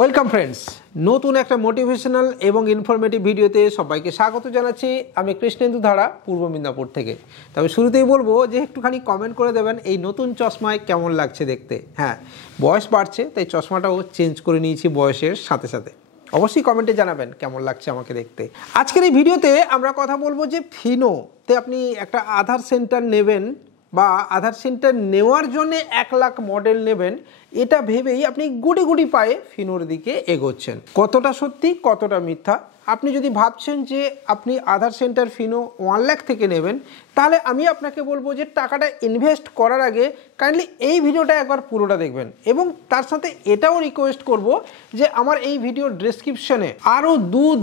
Welcome friends, নতুন একটা motivational এবং ইনফরমেটিভ ভিডিওতে সবাইকে স্বাগত জানাচ্ছি। আমি কৃষ্ণেন্দু ধারা, পূর্ব মিদনাপুর থেকে। তবে শুরুতেই বলবো যে একটুখানি কমেন্ট করে দেবেন এই নতুন চশমায় কেমন লাগছে দেখতে। হ্যাঁ, বয়স বাড়ছে তাই চশমাটাও চেঞ্জ করে নিয়েছি বয়সের সাথে সাথে। অবশ্যই কমেন্টে জানাবেন কেমন লাগছে আমাকে দেখতে। আজকের এই ভিডিওতে আমরা কথা বলবো যে ফিনোতে আপনি একটা আধার সেন্টার নেবেন বা আধার সেন্টার নেওয়ার জন্য 1 লাখ মডেল নেবেন, এটা ভেবেই আপনি গুটি গুটি পায়ে ফিনোর দিকে এগোচ্ছেন। কতটা সত্যি কতটা মিথ্যা আপনি যদি ভাবছেন যে আপনি আধার সেন্টার ফিনো 1 লাখ থেকে নেবেন, তাহলে আমি আপনাকে বলবো যে টাকাটা ইনভেস্ট করার আগে কাইন্ডলি এই ভিডিওটা একবার পুরোটা দেখবেন। এবং তার সাথে এটাও রিকোয়েস্ট করব যে আমার এই ভিডিওর ডেসক্রিপশনে আরও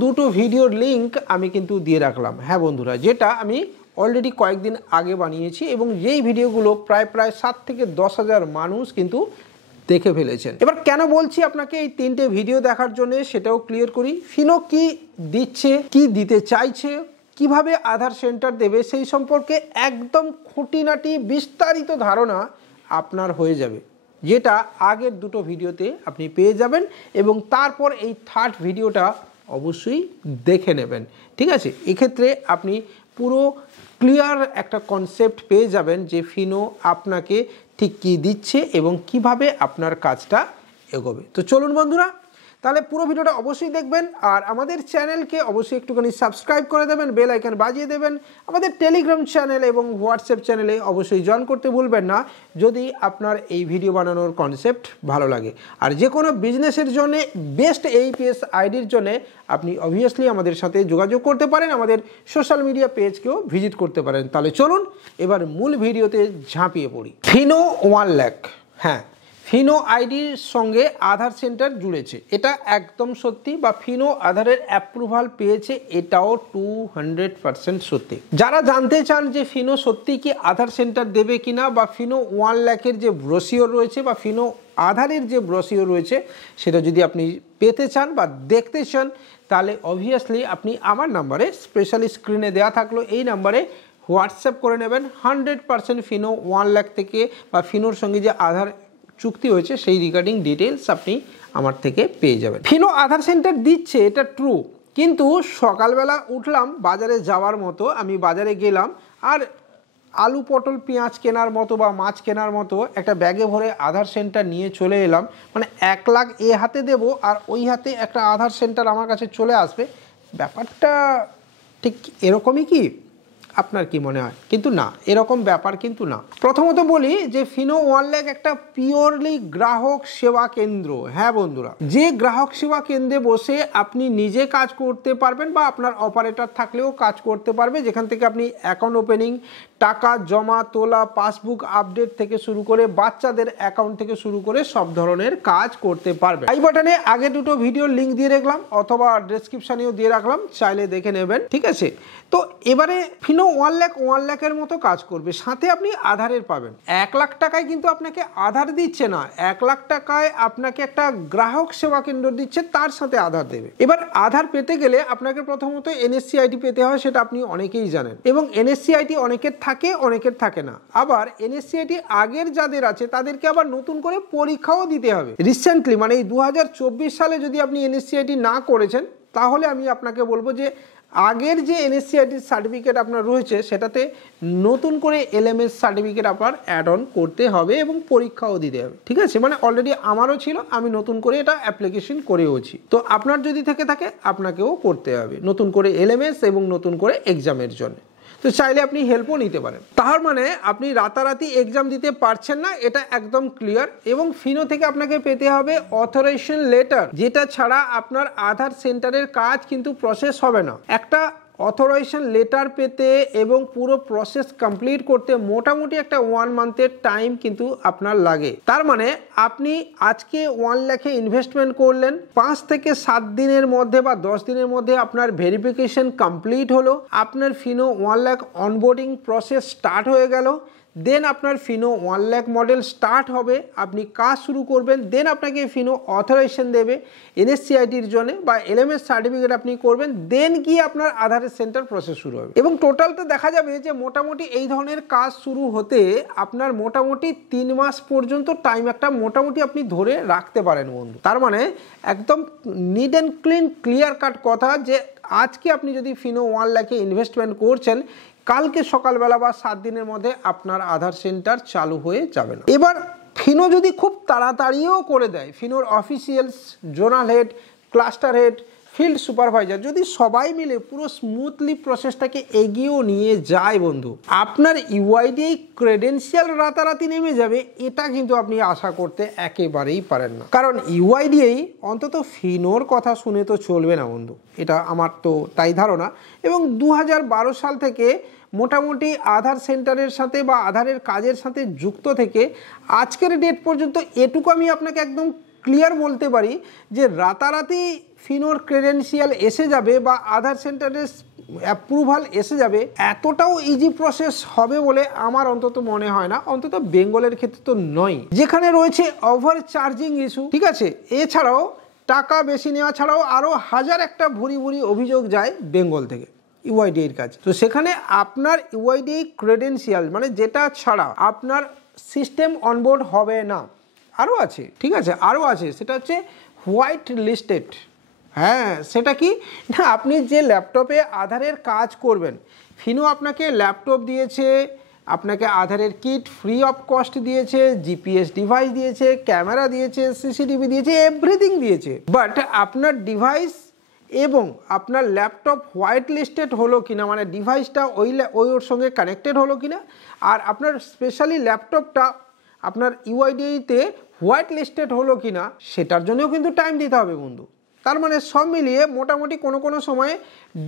দুটো ভিডিওর লিঙ্ক আমি কিন্তু দিয়ে রাখলাম। হ্যাঁ বন্ধুরা, যেটা আমি অলরেডি কয়েকদিন আগে বানিয়েছি এবং যেই ভিডিওগুলো প্রায় 7 থেকে 10 হাজার মানুষ কিন্তু দেখে ফেলেছেন। এবার কেন বলছি আপনাকে এই 3টে ভিডিও দেখার জন্য সেটাও ক্লিয়ার করি। ফিনো কি দিচ্ছে, কি দিতে চাইছে, কিভাবে আধার সেন্টার দেবে, সেই সম্পর্কে একদম খুঁটিনাটি বিস্তারিত ধারণা আপনার হয়ে যাবে, যেটা আগের দুটো ভিডিওতে আপনি পেয়ে যাবেন। এবং তারপর এই থার্ড ভিডিওটা অবশ্যই দেখে নেবেন, ঠিক আছে? এক্ষেত্রে আপনি পুরো ক্লিয়ার একটা কনসেপ্ট পেয়ে যাবেন যে ফিনো আপনাকে ঠিক কী দিচ্ছে এবং কিভাবে আপনার কাজটা এগোবে। তো চলুন বন্ধুরা, তাহলে পুরো ভিডিওটা অবশ্যই দেখবেন। আর আমাদের চ্যানেলকে অবশ্যই একটুখানি সাবস্ক্রাইব করে দেবেন, বেল আইকন বাজিয়ে দেবেন। আমাদের টেলিগ্রাম চ্যানেল এবং হোয়াটসঅ্যাপ চ্যানেলে অবশ্যই জয়েন করতে ভুলবেন না যদি আপনার এই ভিডিও বানানোর কনসেপ্ট ভালো লাগে। আর যে কোনো বিজনেসের জন্য বেস্ট APS আইডির জন্য আপনি অবভিয়াসলি আমাদের সাথে যোগাযোগ করতে পারেন, আমাদের সোশ্যাল মিডিয়া পেজকেও ভিজিট করতে পারেন। তাহলে চলুন এবার মূল ভিডিওতে ঝাঁপিয়ে পড়ি। ফিনো 1 লাখ, হ্যাঁ, ফিনো আইডির সঙ্গে আধার সেন্টার জুড়েছে, এটা একদম সত্যি। বা ফিনো আধারের অ্যাপ্রুভাল পেয়েছে, এটাও 200% সত্যি। যারা জানতে চান যে ফিনো সত্যি কি আধার সেন্টার দেবে কিনা, বা ফিনো 1 লাখের যে ব্রোশিওর রয়েছে বা ফিনো আধারের যে ব্রোশিওর রয়েছে সেটা যদি আপনি পেতে চান বা দেখতে চান, তাহলে অবভিয়াসলি আপনি আমার নাম্বারে, স্পেশালি স্ক্রিনে দেওয়া থাকলো এই নাম্বারে হোয়াটসঅ্যাপ করে নেবেন। 100% ফিনো 1 লাখ থেকে বা ফিনোর সঙ্গে যে আধার চুক্তি হয়েছে সেই রিগার্ডিং ডিটেলস আপনি আমার থেকে পেয়ে যাবেন। ফিনো আধার সেন্টার দিচ্ছে, এটা ট্রু। কিন্তু সকালবেলা উঠলাম বাজারে যাওয়ার মতো, আমি বাজারে গেলাম আর আলু পটল পেঁয়াজ কেনার মতো বা মাছ কেনার মতো একটা ব্যাগে ভরে আধার সেন্টার নিয়ে চলে এলাম। মানে 1 লাখ এ হাতে দেব আর ওই হাতে একটা আধার সেন্টার আমার কাছে চলে আসবে। ব্যাপারটা ঠিক এরকমই কি? আপনার কি মনে হয়? কিন্তু না, এরকম ব্যাপার কিন্তু না। প্রথমত বলি যে ফিনো 1 লাখ একটা পিওরলি গ্রাহক সেবা কেন্দ্র। হ্যাঁ বন্ধুরা, যে গ্রাহক সেবা কেন্দ্রে বসে আপনি নিজে কাজ করতে পারবেন বা আপনার অপারেটর থাকলেও কাজ করতে পারবে, যেখান থেকে আপনি অ্যাকাউন্ট ওপেনিং, টাকা জমা তোলা, পাসবুক আপডেট থেকে শুরু করে বাচ্চাদের অ্যাকাউন্ট থেকে শুরু করে সব ধরনের কাজ করতে পারবে। আই বাটনে আগে দুটো ভিডিওর লিঙ্ক দিয়ে রাখলাম অথবা ডেসক্রিপশনেও দিয়ে রাখলাম, চাইলে দেখে নেবেন, ঠিক আছে? তো এবারে ফিনো 1 লাখের মতো কাজ করবে, সাথে আপনি আধারের পাবেন। 1 লাখ টাকায় কিন্তু আপনাকে আধার দিচ্ছে না, 1 লাখ টাকায় আপনাকে একটা গ্রাহক সেবা কেন্দ্র দিচ্ছে, তার সাথে আধার দেবে। এবার আধার পেতে গেলে আপনাকে প্রথমত NSC ID পেতে হয়, সেটা আপনি অনেকেই জানেন। এবং NSC ID অনেকের থাকে, অনেকের থাকে না। আবার NSC ID আগের যাদের আছে তাদেরকে আবার নতুন করে পরীক্ষাও দিতে হবে। রিসেন্টলি মানে এই 2024 সালে যদি আপনি NSC ID না করেছেন, তাহলে আমি আপনাকে বলবো যে আগের যে NSC ID সার্টিফিকেট আপনার রয়েছে সেটাতে নতুন করে LMS সার্টিফিকেট আপনার অ্যাড অন করতে হবে এবং পরীক্ষাও দিতে হবে, ঠিক আছে? মানে অলরেডি আমারও ছিল, আমি নতুন করে এটা অ্যাপ্লিকেশন করেওছি। তো আপনার যদি থেকে থাকে আপনাকেও করতে হবে নতুন করে LMS এবং নতুন করে এক্সামের জন্য। তো চাইলে আপনি হেল্পও নিতে পারেন। তার মানে আপনি রাতারাতি এক্সাম দিতে পারছেন না, এটা একদম ক্লিয়ার। এবং ফিনো থেকে আপনাকে পেতে হবে অথরাইজেশন লেটার, যেটা ছাড়া আপনার আধার সেন্টারের কাজ কিন্তু প্রসেস হবে না। একটা অথরাইজেশন লেটার পেতে এবং পুরো প্রসেস কমপ্লিট করতে মোটামুটি একটা 1 মান্থের টাইম কিন্তু আপনার লাগে। তার মানে আপনি আজকে 1 লাখে ইনভেস্টমেন্ট করলেন, 5 থেকে 7 দিনের মধ্যে বা 10 দিনের মধ্যে আপনার ভেরিফিকেশন কমপ্লিট হলো, আপনার Fino 1 lakh onboarding process start হয়ে গেল। দেন আপনার ফিনো 1 লাখ মডেল স্টার্ট হবে, আপনি কাজ শুরু করবেন, দেন আপনাকে ফিনো অথরাইজেশন দেবে এনএসসিআইটির জন্য বা এলএমএস সার্টিফিকেট আপনি করবেন, দেন গিয়ে আপনার আধারের সেন্টার প্রসেস শুরু হবে। এবং টোটালটা দেখা যাবে যে মোটামুটি এই ধরনের কাজ শুরু হতে আপনার মোটামুটি 3 মাস পর্যন্ত টাইম একটা মোটামুটি আপনি ধরে রাখতে পারেন বন্ধু। তার মানে একদম নিট অ্যান্ড ক্লিয়ার কাট কথা যে আজকে আপনি যদি ফিনো 1 লাখে ইনভেস্টমেন্ট করছেন, কালকে সকালবেলা বা 7 দিনের মধ্যে আপনার আধার সেন্টার চালু হয়ে যাবে না। এবার ফিনো যদি খুব তাড়াতাড়িও করে দেয়, ফিনোর officials, zonal head, cluster head, field supervisor যদি সবাই মিলে পুরো স্মুথলি প্রসেসটাকে এগিয়েও নিয়ে যায় বন্ধু, আপনার ইউআইডিআই ক্রেডেন্সিয়াল রাতারাতি নেমে যাবে, এটা কিন্তু আপনি আশা করতে একেবারেই পারেন না। কারণ ইউআইডিআই অন্তত ফিনোর কথা শুনে তো চলবে না বন্ধু, এটা আমার তো তাই ধারণা। এবং 2012 সাল থেকে মোটামুটি আধার সেন্টারের সাথে বা আধারের কাজের সাথে যুক্ত থেকে আজকের ডেট পর্যন্ত এটুকু আমি আপনাকে একদম ক্লিয়ার বলতে পারি যে রাতারাতি ফিনোর ক্রেডেন্সিয়াল এসে যাবে বা আধার সেন্টারের অ্যাপ্রুভাল এসে যাবে, এতটাও ইজি প্রসেস হবে বলে আমার অন্তত মনে হয় না, অন্তত বেঙ্গলের ক্ষেত্রে তো নয়, যেখানে রয়েছে ওভার চার্জিং ইস্যু, ঠিক আছে। এছাড়াও টাকা বেশি নেওয়া ছাড়াও আরও হাজার একটা ভুরি ভুরি অভিযোগ যায় বেঙ্গল থেকে ইউআইডিআইয়ের কাছে। তো সেখানে আপনার ইউআইডিআই ক্রেডেন্সিয়াল মানে যেটা ছাড়া আপনার সিস্টেম অনবোর্ড হবে না। আরও আছে, ঠিক আছে, আরও আছে, সেটা হচ্ছে হোয়াইট লিস্টেড। হ্যাঁ, সেটা কি না, আপনি যে ল্যাপটপে আধারের কাজ করবেন, ফিনো আপনাকে ল্যাপটপ দিয়েছে, আপনাকে আধারের কিট ফ্রি অফ কস্ট দিয়েছে, জিপিএস ডিভাইস দিয়েছে, ক্যামেরা দিয়েছে, সিসিটিভি দিয়েছে, এভরিথিং দিয়েছে। বাট আপনার ডিভাইস এবং আপনার ল্যাপটপ হোয়াইট লিস্টেড হলো কিনা, মানে ডিভাইসটা ওর সঙ্গে কানেক্টেড হলো কিনা, আর আপনার স্পেশালি ল্যাপটপটা আপনার ইউআইডিআইতে হোয়াইট লিস্টেড হলো কিনা, সেটার জন্যও কিন্তু টাইম দিতে হবে বন্ধু। তার মানে সব মিলিয়ে মোটামুটি কোনো সময়ে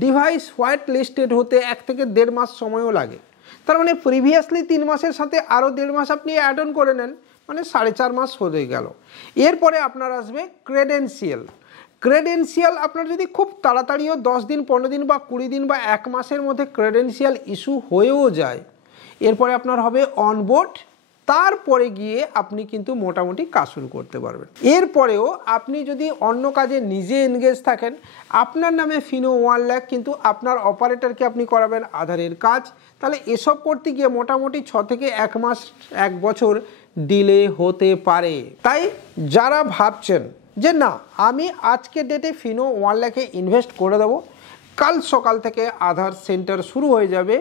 ডিভাইস হোয়াইট লিস্টেড হতে 1 থেকে 1.5 মাস সময়ও লাগে। তার মানে প্রিভিয়াসলি 3 মাসের সাথে আরও 1.5 মাস আপনি অ্যাড অন করে নেন, মানে 4.5 মাস হয়ে গেল। এরপরে আপনার আসবে ক্রেডেন্সিয়াল আপনার যদি খুব তাড়াতাড়িও 10 দিন, 15 দিন বা 20 দিন বা 1 মাসের মধ্যে ক্রেডেন্সিয়াল ইস্যু হয়েও যায়, এরপরে আপনার হবে অনবোর্ড, তারপরে গিয়ে আপনি কিন্তু মোটামুটি কাজ শুরু করতে পারবেন। এরপরেও আপনি যদি অন্য কাজে নিজে এনগেজ থাকেন, আপনার নামে ফিনো 1 লাখ, কিন্তু আপনার অপারেটরকে আপনি করাবেন আধারের কাজ, তাহলে এসব করতে গিয়ে মোটামুটি 6 থেকে 1 মাস 1 বছর ডিলে হতে পারে। তাই যারা ভাবছেন যে না আমি আজকের ডেটে ফিনো 1 লাখে ইনভেস্ট করে দেবো, কাল সকাল থেকে আধার সেন্টার শুরু হয়ে যাবে,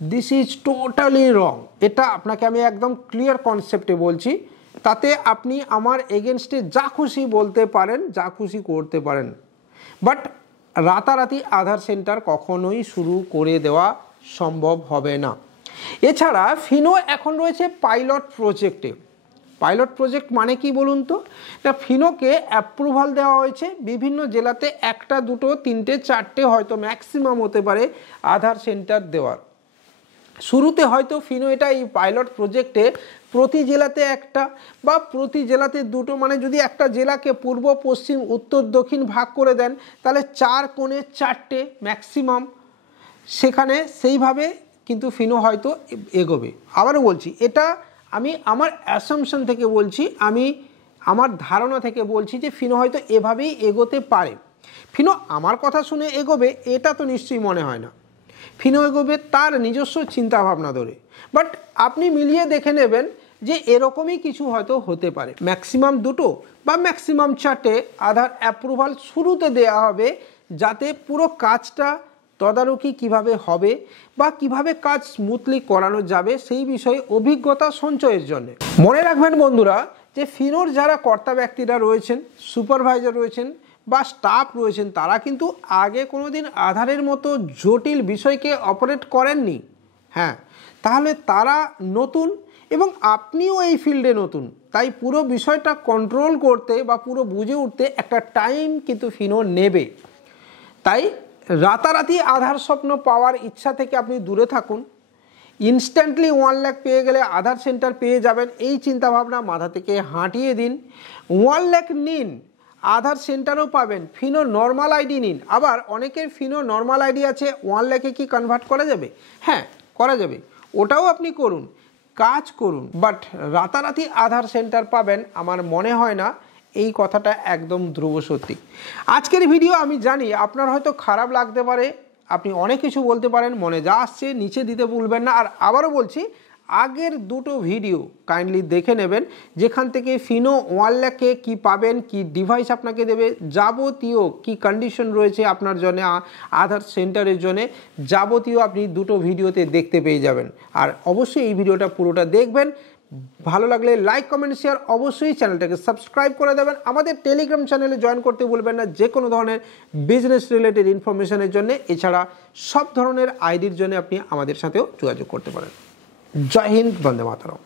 দিস ইজ টোটালি রং। এটা আপনাকে আমি একদম ক্লিয়ার কনসেপ্টে বলছি, তাতে আপনি আমার এগেনস্টে যা খুশি বলতে পারেন, যা খুশি করতে পারেন, বাট রাতারাতি আধার সেন্টার কখনোই শুরু করে দেওয়া সম্ভব হবে না। এছাড়া ফিনো এখন রয়েছে পাইলট প্রজেক্টে। পাইলট প্রজেক্ট মানে কি বলুন তো, না ফিনোকে অ্যাপ্রুভাল দেওয়া হয়েছে বিভিন্ন জেলাতে 1টা 2টো 3টে 4টে হয়তো ম্যাক্সিমাম হতে পারে আধার সেন্টার দেওয়ার। শুরুতে হয়তো ফিনো এটা এই পাইলট প্রজেক্টে প্রতি জেলাতে 1টা বা প্রতি জেলাতে 2টো, মানে যদি একটা জেলাকে পূর্ব, পশ্চিম, উত্তর, দক্ষিণ ভাগ করে দেন, তাহলে 4 কোণে 4টে ম্যাক্সিমাম, সেখানে সেইভাবে কিন্তু ফিনো হয়তো এগোবে। আবারও বলছি, এটা আমি আমার অ্যাসাম্পশন থেকে বলছি, আমি আমার ধারণা থেকে বলছি যে ফিনো হয়তো এভাবেই এগোতে পারে। ফিনো আমার কথা শুনে এগোবে এটা তো নিশ্চয়ই মনে হয় না। ফিনো এগোবে তার নিজস্ব চিন্তাভাবনা ধরে, বাট আপনি মিলিয়ে দেখে নেবেন যে এরকমই কিছু হয়তো হতে পারে। ম্যাক্সিমাম 2টো বা ম্যাক্সিমাম 4টে আধার অ্যাপ্রুভাল শুরুতে দেওয়া হবে, যাতে পুরো কাজটা তদারকি কিভাবে হবে বা কিভাবে কাজ স্মুথলি করানো যাবে সেই বিষয়ে অভিজ্ঞতা সঞ্চয়ের জন্য। মনে রাখবেন বন্ধুরা যে ফিনোর যারা কর্তা ব্যক্তিরা রয়েছেন, সুপারভাইজার রয়েছেন বা স্টাফ রয়েছেন, তারা কিন্তু আগে কোনোদিন আধারের মতো জটিল বিষয়কে অপারেট করেননি। হ্যাঁ, তাহলে তারা নতুন এবং আপনিও এই ফিল্ডে নতুন, তাই পুরো বিষয়টা কন্ট্রোল করতে বা পুরো বুঝে উঠতে একটা টাইম কিন্তু ফিনো নেবে। তাই রাতারাতি আধার স্বপ্ন পাওয়ার ইচ্ছা থেকে আপনি দূরে থাকুন। ইনস্ট্যান্টলি 1 লাখ পেয়ে গেলে আধার সেন্টার পেয়ে যাবেন, এই চিন্তাভাবনা মাথা থেকে হাঁটিয়ে দিন। 1 লাখ নিন, আধার সেন্টারও পাবেন, ফিনো নর্মাল আইডি নিন। আবার অনেকের ফিনো নর্মাল আইডি আছে, 1 লাখে কি কনভার্ট করা যাবে? হ্যাঁ, করা যাবে, ওটাও আপনি করুন, কাজ করুন, বাট রাতারাতি আধার সেন্টার পাবেন আমার মনে হয় না। এই কথাটা একদম ধ্রুব সত্যি। আজকের ভিডিও আমি জানি আপনার হয়তো খারাপ লাগতে পারে, আপনি অনেক কিছু বলতে পারেন, মনে যা আসছে নিচে দিতে ভুলবেন না। আর আবারও বলছি, আগের দুটো ভিডিও কাইন্ডলি দেখে নেবেন, যেখান থেকে ফিনো 1 লাখে কী পাবেন, কি ডিভাইস আপনাকে দেবে, যাবতীয় কি কন্ডিশন রয়েছে আপনার জন্য আধার সেন্টারের জন্য, যাবতীয় আপনি দুটো ভিডিওতে দেখতে পেয়ে যাবেন। আর অবশ্যই এই ভিডিওটা পুরোটা দেখবেন। ভালো লাগলে লাইক কমেন্ট শেয়ার, অবশ্যই চ্যানেলটাকে সাবস্ক্রাইব করে দেবেন। আমাদের টেলিগ্রাম চ্যানেলে জয়েন করতে ভুলবেন না, যে কোনো ধরনের বিজনেস রিলেটেড ইনফরমেশনের জন্য। এছাড়া সব ধরনের আইডির জন্য আপনি আমাদের সাথেও যোগাযোগ করতে পারেন। জয় হিন্দ, বন্দে মাতরম।